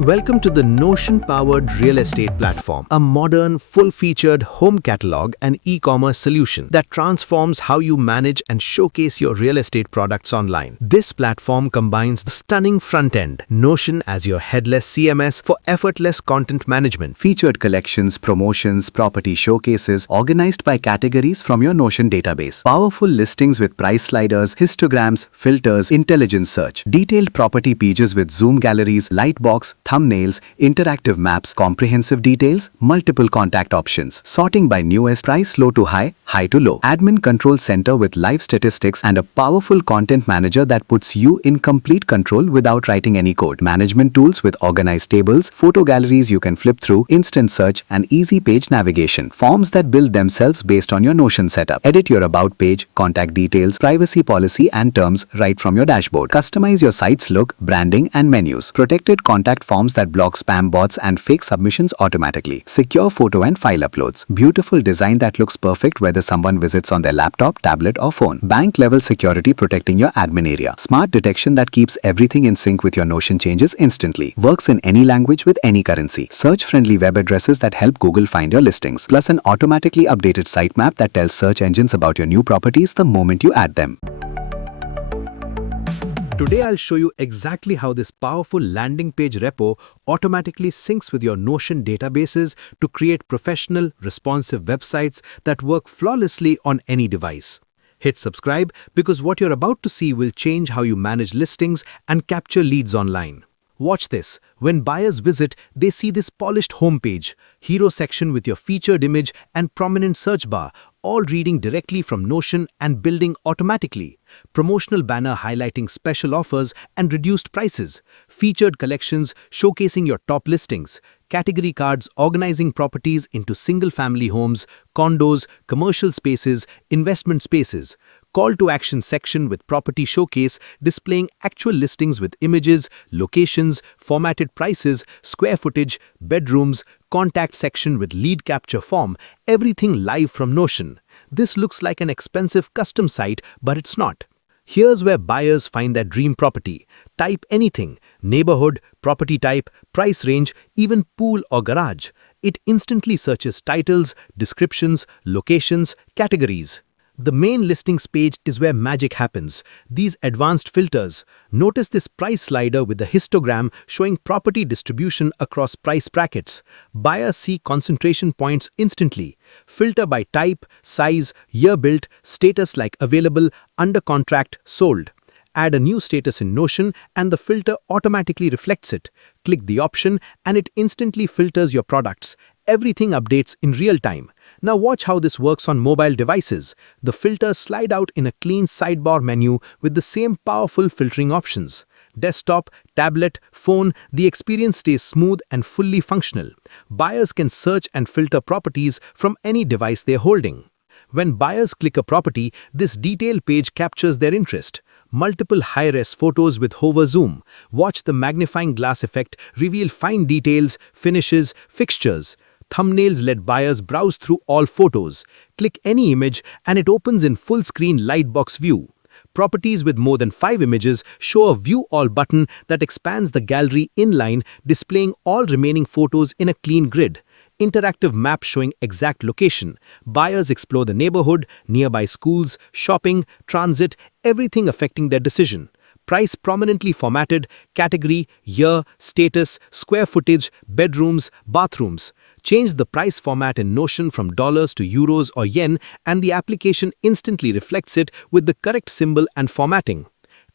Welcome to the Notion-powered real estate platform, a modern, full-featured home catalog and e-commerce solution that transforms how you manage and showcase your real estate products online. This platform combines the stunning front-end, Notion as your headless CMS for effortless content management, Featured collections, promotions, property showcases organized by categories from your Notion database. Powerful listings with price sliders, histograms, filters, intelligent search. Detailed property pages with zoom galleries, lightbox, thumbnails, interactive maps, comprehensive details, multiple contact options. Sorting by newest, price low to high, high to low. Admin control center with live statistics and a powerful content manager that puts you in complete control without writing any code. Management tools with organized tables, photo galleries you can flip through, instant search, and easy page navigation. Forms that build themselves based on your Notion setup. Edit your about page, contact details, privacy policy and terms right from your dashboard. Customize your site's look, branding and menus. Protected contact forms that block spam bots and fake submissions automatically. Secure photo and file uploads. Beautiful design that looks perfect whether someone visits on their laptop, tablet or phone. Bank level security protecting your admin area. Smart detection that keeps everything in sync with your Notion changes instantly. Works in any language with any currency. Search friendly web addresses that help Google find your listings. Plus an automatically updated sitemap that tells search engines about your new properties the moment you add them. Today I'll show you exactly how this powerful landing page repo automatically syncs with your Notion databases to create professional, responsive websites that work flawlessly on any device. Hit subscribe because what you're about to see will change how you manage listings and capture leads online. Watch this. When buyers visit, they see this polished homepage, hero section with your featured image and prominent search bar, all reading directly from Notion and building automatically. Promotional banner highlighting special offers and reduced prices. Featured collections showcasing your top listings. Category cards organizing properties into single-family homes, condos, commercial spaces, investment spaces. Call to action section with property showcase displaying actual listings with images, locations, formatted prices, square footage, bedrooms, contact section with lead capture form, everything live from Notion. This looks like an expensive custom site, but it's not. Here's where buyers find their dream property. Type anything, neighborhood, property type, price range, even pool or garage. It instantly searches titles, descriptions, locations, categories. The main listings page is where magic happens. These advanced filters. Notice this price slider with the histogram showing property distribution across price brackets. Buyers see concentration points instantly. Filter by type, size, year built, status like available, under contract, sold. Add a new status in Notion and the filter automatically reflects it. Click the option and it instantly filters your products. Everything updates in real time. Now watch how this works on mobile devices. The filters slide out in a clean sidebar menu with the same powerful filtering options. Desktop, tablet, phone, the experience stays smooth and fully functional. Buyers can search and filter properties from any device they're holding. When buyers click a property, this detail page captures their interest. Multiple high-res photos with hover zoom. Watch the magnifying glass effect reveal fine details, finishes, fixtures. Thumbnails let buyers browse through all photos. Click any image and it opens in full-screen lightbox view. Properties with more than 5 images show a View All button that expands the gallery inline, displaying all remaining photos in a clean grid. Interactive map showing exact location. Buyers explore the neighborhood, nearby schools, shopping, transit, everything affecting their decision. Price prominently formatted, category, year, status, square footage, bedrooms, bathrooms. Change the price format in Notion from dollars to euros or yen and the application instantly reflects it with the correct symbol and formatting.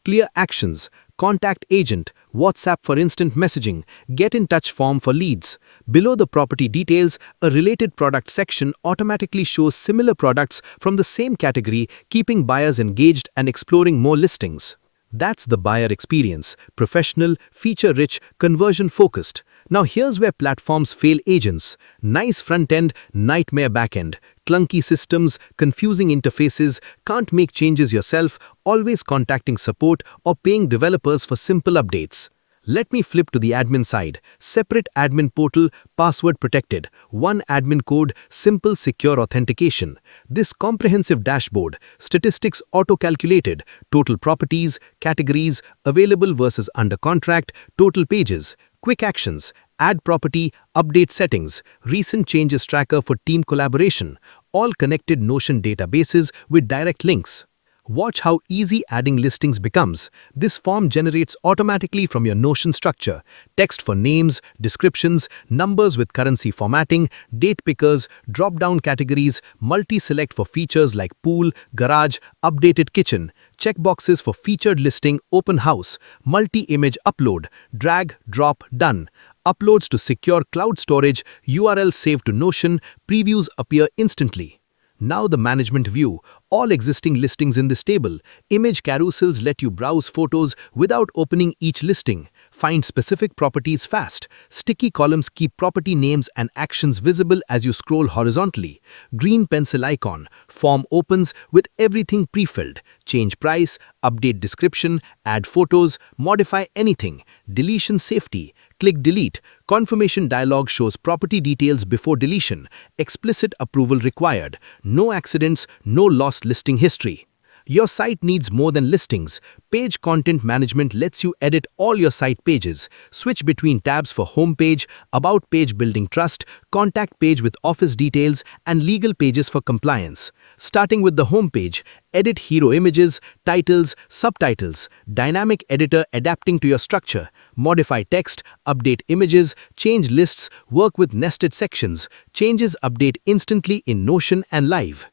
Clear actions. Contact agent, WhatsApp for instant messaging, get in touch form for leads. Below the property details, a related product section automatically shows similar products from the same category, keeping buyers engaged and exploring more listings. That's the buyer experience, professional, feature-rich, conversion-focused. Now here's where platforms fail agents. Nice front-end, nightmare back-end. Clunky systems, confusing interfaces, can't make changes yourself, always contacting support or paying developers for simple updates. Let me flip to the admin side. Separate admin portal, password protected. One admin code, simple secure authentication. This comprehensive dashboard, statistics auto-calculated, total properties, categories, available versus under contract, total pages. Quick actions, add property, update settings, recent changes tracker for team collaboration, all connected Notion databases with direct links. Watch how easy adding listings becomes. This form generates automatically from your Notion structure. Text for names, descriptions, numbers with currency formatting, date pickers, drop-down categories, multi-select for features like pool, garage, updated kitchen, checkboxes for featured listing, open house, multi-image upload, drag, drop, done. Uploads to secure cloud storage, URL saved to Notion, previews appear instantly. Now the management view, all existing listings in this table. Image carousels let you browse photos without opening each listing. Find specific properties fast. Sticky columns keep property names and actions visible as you scroll horizontally. Green pencil icon. Form opens with everything pre-filled. Change price, update description, add photos, modify anything. Deletion safety. Click delete. Confirmation dialog shows property details before deletion. Explicit approval required. No accidents, no lost listing history. Your site needs more than listings. Page content management lets you edit all your site pages. Switch between tabs for home page, about page building trust, contact page with office details, and legal pages for compliance. Starting with the home page, edit hero images, titles, subtitles, dynamic editor adapting to your structure, modify text, update images, change lists, work with nested sections, changes update instantly in Notion and Live.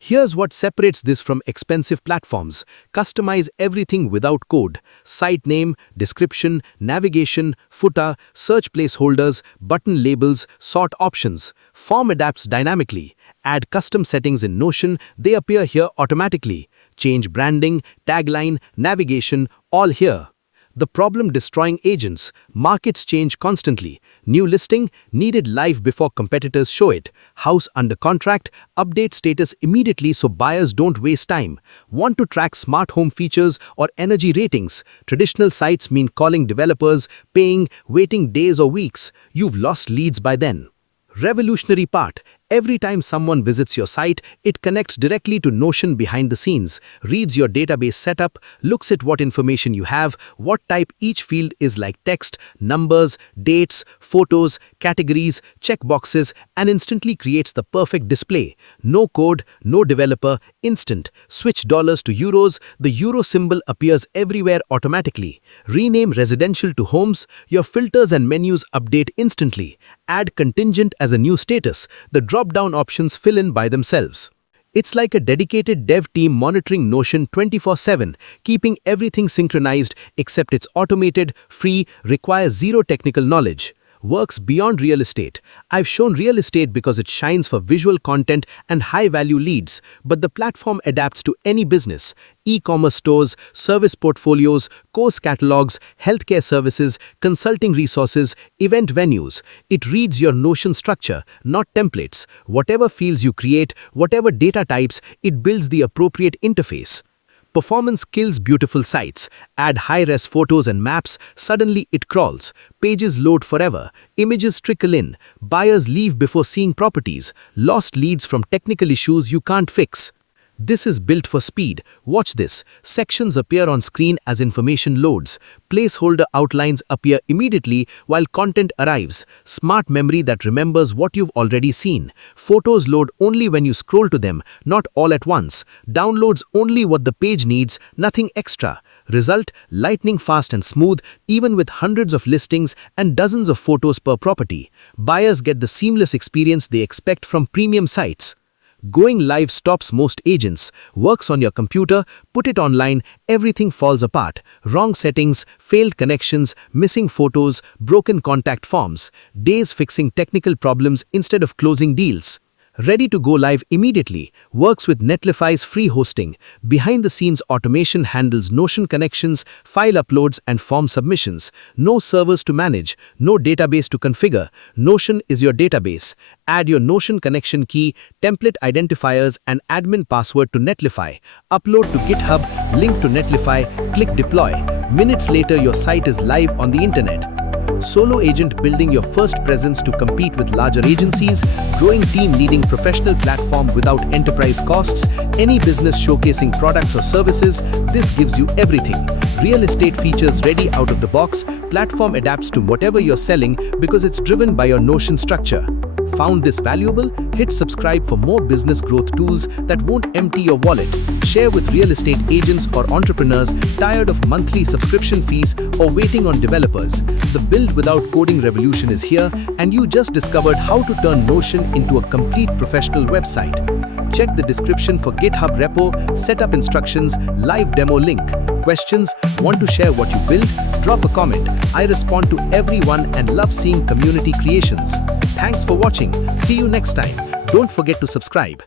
Here's what separates this from expensive platforms. Customize everything without code. Site name, description, navigation, footer, search placeholders, button labels, sort options. Form adapts dynamically. Add custom settings in Notion, they appear here automatically. Change branding, tagline, navigation, all here. The problem destroying agents. Markets change constantly. New listing needed live before competitors show it. House under contract, update status immediately so buyers don't waste time. Want to track smart home features or energy ratings? Traditional sites mean calling developers, paying, waiting days or weeks. You've lost leads by then. Revolutionary part. Every time someone visits your site, it connects directly to Notion behind the scenes, reads your database setup, looks at what information you have, what type each field is like text, numbers, dates, photos, categories, checkboxes, and instantly creates the perfect display. No code, no developer, instant. Switch dollars to euros, the euro symbol appears everywhere automatically. Rename residential to homes, your filters and menus update instantly. Add contingent as a new status, the drop-down options fill in by themselves. It's like a dedicated dev team monitoring Notion 24/7, keeping everything synchronized except it's automated, free, requires zero technical knowledge. Works beyond real estate. I've shown real estate because it shines for visual content and high-value leads, but the platform adapts to any business. E-commerce stores, service portfolios, course catalogs, healthcare services, consulting resources, event venues. It reads your Notion structure, not templates. Whatever fields you create, whatever data types, it builds the appropriate interface. Performance kills beautiful sites. Add high-res photos and maps, suddenly it crawls. Pages load forever. Images trickle in. Buyers leave before seeing properties. Lost leads from technical issues you can't fix. This is built for speed. Watch this. Sections appear on screen as information loads. Placeholder outlines appear immediately while content arrives. Smart memory that remembers what you've already seen. Photos load only when you scroll to them, not all at once. Downloads only what the page needs, nothing extra. Result, lightning fast and smooth, even with hundreds of listings and dozens of photos per property. Buyers get the seamless experience they expect from premium sites. Going live stops most agents. Works on your computer, put it online, everything falls apart. Wrong settings, failed connections, missing photos, broken contact forms. Days fixing technical problems instead of closing deals. Ready to go live immediately. Works with Netlify's free hosting. Behind-the-scenes automation handles Notion connections, file uploads, and form submissions. No servers to manage. No database to configure. Notion is your database. Add your Notion connection key, template identifiers, and admin password to Netlify. Upload to GitHub, link to Netlify, click deploy. Minutes later, your site is live on the internet. Solo agent building your first presence to compete with larger agencies, growing team needing professional platform without enterprise costs, any business showcasing products or services, this gives you everything. Real estate features ready out of the box, platform adapts to whatever you're selling because it's driven by your Notion structure. Found this valuable? Hit subscribe for more business growth tools that won't empty your wallet. Share with real estate agents or entrepreneurs tired of monthly subscription fees or waiting on developers. The Build Without Coding revolution is here, and you just discovered how to turn Notion into a complete professional website. Check the description for GitHub repo, setup instructions, live demo link. Questions? Want to share what you build? Drop a comment. I respond to everyone and love seeing community creations. Thanks for watching. See you next time. Don't forget to subscribe.